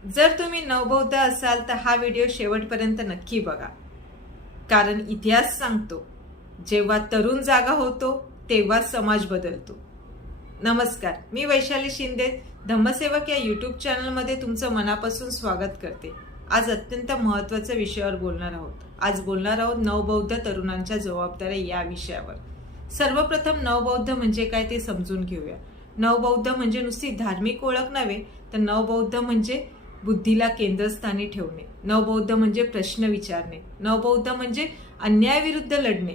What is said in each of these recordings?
जर तुम्ही नवबौद्ध असाल तर हा व्हिडिओ शेवटपर्यंत नक्की बघा, कारण इतिहास सांगतो जेव्हा तरुण जागा होतो तेव्हा समाज बदलतो. नमस्कार, मी वैशाली शिंदे धम्मसेवक या यूट्यूब चॅनलमध्ये तुमचं मनापासून स्वागत करते. आज अत्यंत महत्त्वाच्या विषयावर बोलणार आहोत. आज बोलणार आहोत नवबौद्ध तरुणांच्या जबाबदाऱ्या या विषयावर. सर्वप्रथम नवबौद्ध म्हणजे काय ते समजून घेऊया. नवबौद्ध म्हणजे नुसती धार्मिक ओळख नव्हे, तर नवबौद्ध म्हणजे बुद्धीला केंद्रस्थानी ठेवणे. नवबौद्ध म्हणजे प्रश्न विचारणे. नवबौद्ध म्हणजे अन्यायाविरुद्ध लढणे.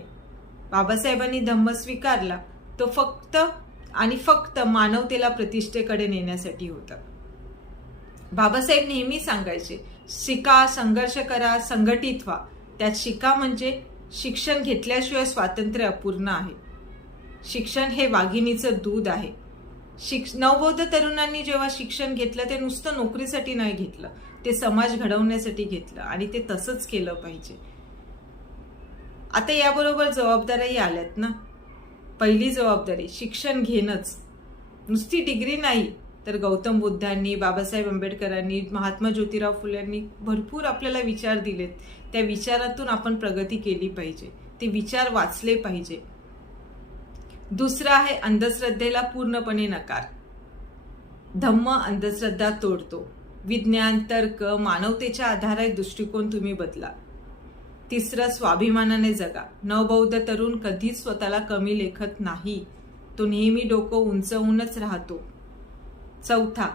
बाबासाहेबांनी धम्म स्वीकारला तो फक्त आणि फक्त मानवतेला प्रतिष्ठेकडे नेण्यासाठी होता. बाबासाहेब नेहमी सांगायचे, शिका, संघर्ष करा, संघटित व्हा. त्यात शिका म्हणजे शिक्षण घेतल्याशिवाय स्वातंत्र्य अपूर्ण आहे. शिक्षण हे वाघिणीचं दूध आहे. नवबौद्ध तरुणांनी जेव्हा शिक्षण घेतलं ते नुसतं नोकरीसाठी नाही घेतलं, ते समाज घडवण्यासाठी घेतलं आणि ते तसंच केलं पाहिजे. आता याबरोबर जबाबदाऱ्याही आल्यात ना. पहिली जबाबदारी शिक्षण घेणंच. नुसती डिग्री नाही, तर गौतम बुद्धांनी, बाबासाहेब आंबेडकरांनी, महात्मा ज्योतिराव फुलेंनी भरपूर आपल्याला विचार दिलेत. त्या विचारातून आपण प्रगती केली पाहिजे. ते विचार वाचले पाहिजे. दुसरं आहे अंधश्रद्धेला पूर्णपणे नकार. धम्म अंधश्रद्धा तोडतो. विज्ञान, तर्क, मानवतेच्या आधारे दृष्टिकोन तुम्ही बदला. तिसरं, स्वाभिमानाने जगा. नवबौद्ध तरुण कधीच स्वतःला कमी लेखत नाही. तो नेहमी डोकं उंचवूनच राहतो. चौथा,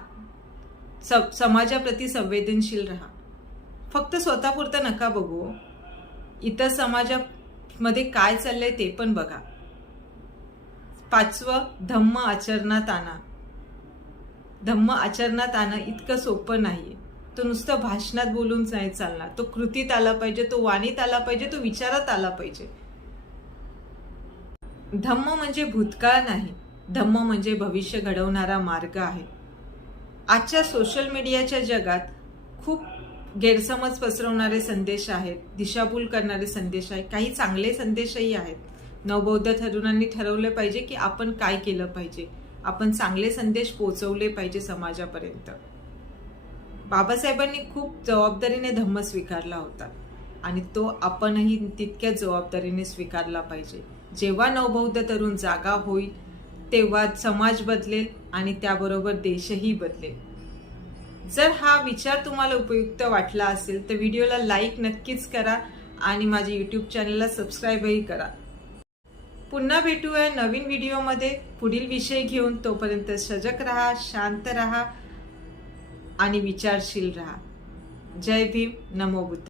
समाजाप्रती संवेदनशील राहा. फक्त स्वतःपुरतं नका बघू, इतर समाजामध्ये काय चाललंय ते पण बघा. पाचवं, धम्म आचरणात आणा. धम्म आचरणात आणणं इतकं सोपं नाहीये. तो नुसतं भाषणात बोलून नाही चालणार. तो कृतीत आला पाहिजे, तो वाणीत आला पाहिजे, तो विचारात आला पाहिजे. धम्म म्हणजे भूतकाळ नाही, धम्म म्हणजे भविष्य घडवणारा मार्ग आहे. आजच्या सोशल मीडियाच्या जगात खूप गैरसमज पसरवणारे संदेश आहेत, दिशाभूल करणारे संदेश आहेत, काही चांगले संदेशही आहेत. नवबौद्ध तरुणांनी ठरवले पाहिजे की आपण काय केलं पाहिजे. आपण चांगले संदेश पोहोचवले पाहिजे समाजापर्यंत. बाबासाहेबांनी खूप जबाबदारीने धम्म स्वीकारला होता आणि तो आपणही तितक्याच जबाबदारीने स्वीकारला पाहिजे. जेव्हा नवबौद्ध तरुण जागा होईल तेव्हा समाज बदलेल आणि त्याबरोबर देशही बदलेल. जर हा विचार तुम्हाला उपयुक्त वाटला असेल तर व्हिडिओला लाईक नक्कीच करा आणि माझ्या यूट्यूब चॅनलला सबस्क्राईबही करा. पुन्हा भेटूया नवीन व्हिडिओमध्ये पुढील विषय घेऊन. तोपर्यंत सजग राहा, शांत राहा आणि विचारशील राहा. जय भीम, नमो बुद्ध.